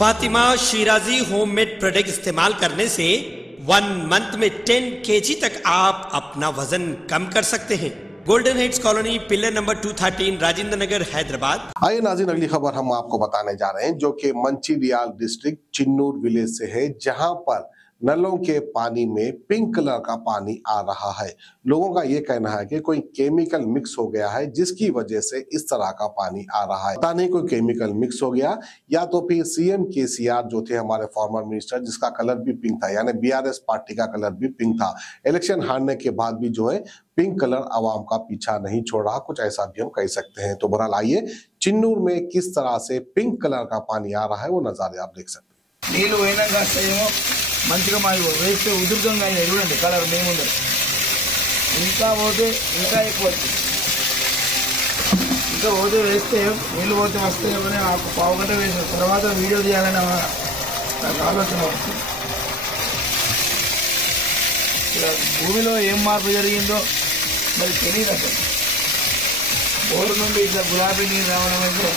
Fatima Shirazi homemade product इस्तेमाल करने से 1 मंथ में 10 kg तक आप अपना वजन कम कर सकते हैं। Golden heights colony, pillar number 213, Rajendra Nagar, Hyderabad. आइए नाज़रीन, अगली खबर हम आपको बताने जा रहे हैं जो कि मंचिडियाल डिस्ट्रिक्ट चिन्नूर विलेज से है, जहां पर नलों के पानी में पिंक कलर का पानी आ रहा है। लोगों का ये कहना है कि कोई केमिकल मिक्स हो गया है जिसकी वजह से इस तरह का पानी आ रहा है। पता नहीं कोई केमिकल मिक्स हो गया या तो फिर सीएम केसीआर जो थे हमारे फॉर्मर मिनिस्टर, जिसका कलर भी पिंक था, यानी बीआरएस पार्टी का कलर भी पिंक था, इलेक्शन हारने के बाद भी जो है पिंक कलर आवाम का पीछा नहीं छोड़ रहा, कुछ ऐसा भी हम कह सकते हैं। तो बहरहाल आइए चिन्नूर में किस तरह से पिंक कलर का पानी आ रहा है वो नजारे आप देख सकते हैं। నీళ్ళు పోయినాక వస్తాయేమో మంచిగా మాది వేస్తే ఉధృతంగా అయినా చూడండి కలర్ మేముందరు ఇంకా పోతే ఇంకా ఎక్కువ వచ్చింది. ఇంకా పోతే వేస్తే నీళ్ళు పోతే వస్తాయేమో నాకు పావు గంట వేసిన తర్వాత వీడియో తీయాలని నాకు ఆలోచన వస్తుంది. భూమిలో ఏం మార్పు జరిగిందో మరి తెలియదు. అసలు బోరు నుండి ఇట్లా గులాబీ నీరు రావడం అయితే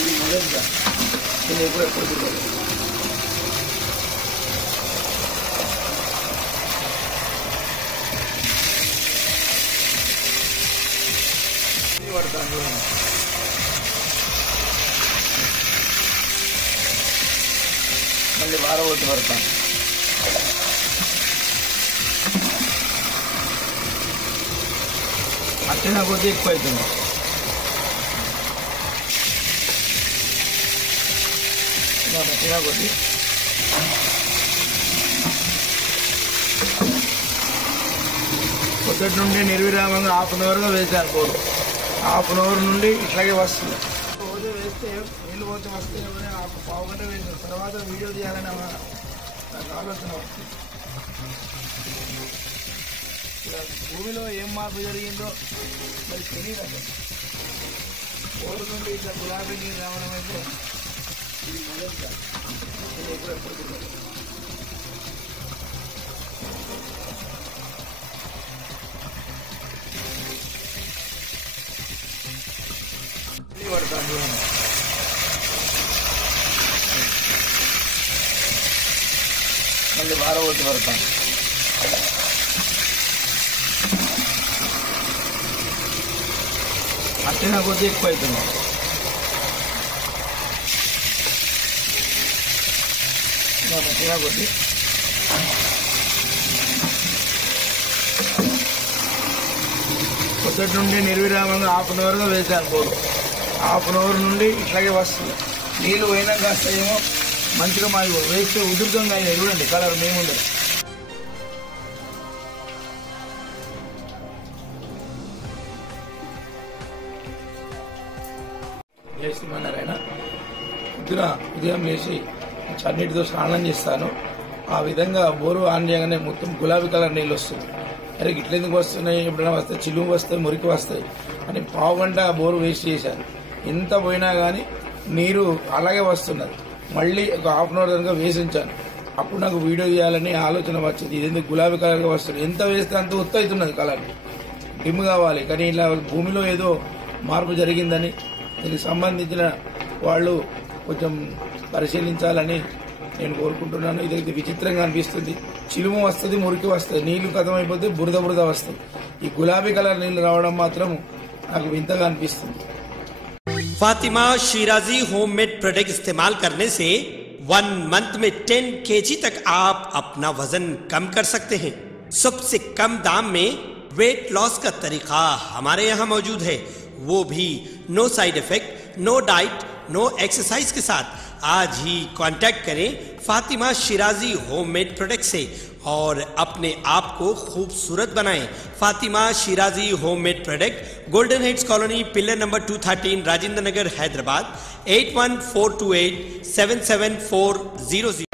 ఇది మొదటిగా నేను ఎప్పుడు చూడలేదు. పడతాను మళ్ళీ వారవతి పడతాను. అట్టిన కొద్ది ఎక్కువ అవుతుంది. అట్టిన కొద్ది పొద్దుటి నుండి నిర్విరామంగా హాఫ్ అన్ అవర్గా వేశారు బోర్డు. హాఫ్ అన్ అవర్ నుండి ఇట్లాగే వస్తుంది. రోజు వేస్తే నీళ్ళు పోతే వస్తే నాకు పావు గంట వేసిన తర్వాత వీడియో తీయాలని నాకు ఆలోచన వస్తుంది. భూమిలో ఏం మార్పు జరిగిందో మరి తెలియదు. అసలు బోరు నుండి ఇట్లా గులాబీ నీరు రావడం అయితే ఇది మొదటిగా నేను ఎప్పుడు చూడలేదు. పడతాను మళ్ళీ వారవతి పడతాను. అట్టిన కొద్ది ఎక్కువ అవుతుంది. అట్టిన కొద్ది పొద్దుటి నుండి నిర్విరామంగా హాఫ్ అన్ అవర్గా వేశారు బోర్డు. హాఫ్ అన్ అవర్ నుండి ఇట్లాగే వస్తుంది. నీళ్ళు పోయినాక వస్తాయేమో మంచిగా మాది వేస్తే ఉధృతంగా అయినా చూడండి కలర్ మేముండదు. చేస్తామన్నారైనా పొద్దున ఉదయం లేచి చన్నీటితో స్నానం చేస్తాను. ఆ విధంగా బోరు ఆన్ చేయగానే మొత్తం గులాబీ కలర్ నీళ్ళు వస్తుంది. అరే ఇట్లెందుకు వస్తున్నాయి, ఎప్పుడైనా వస్తాయి, చిలుము వస్తాయి, మురికి వస్తాయి అని పావు గంట బోరు వేస్ట్ చేశాను. ఎంత పోయినా కానీ నీరు అలాగే వస్తున్నది. మళ్ళీ ఒక హాఫ్ అన్ అవర్ దాకా వేసి ఉంచాను. అప్పుడు నాకు వీడియో చేయాలని ఆలోచన వచ్చింది. ఇదేందుకు గులాబీ కలర్గా వస్తుంది, ఎంత వేస్తే అంత ఒత్తు అవుతున్నది, కలర్ డిమ్ కావాలి. కానీ ఇలా భూమిలో ఏదో మార్పు జరిగిందని దీనికి సంబంధించిన వాళ్ళు కొంచెం పరిశీలించాలని నేను కోరుకుంటున్నాను. ఇదైతే విచిత్రంగా అనిపిస్తుంది. చిలుము వస్తుంది, మురికి వస్తుంది, నీళ్లు కథమైపోతే బురద బురద వస్తుంది. ఈ గులాబీ కలర్ నీళ్లు రావడం మాత్రం నాకు వింతగా అనిపిస్తుంది. फातिमा शिराजी होममेड प्रोडक्ट इस्तेमाल करने से 1 मंथ में 10 kg तक आप अपना वजन कम कर सकते हैं। सबसे कम दाम में वेट लॉस का तरीका हमारे यहाँ मौजूद है, वो भी no side effect, no diet, no exercise के साथ। आज ही कांटेक्ट करें फातिमा शिराजी होममेड प्रोडक्ट से और अपने आप को खूबसूरत बनाएं। Fatima Shirazi homemade product, golden heights colony, pillar number 213, Rajendra Nagar, Hyderabad. 8142877400।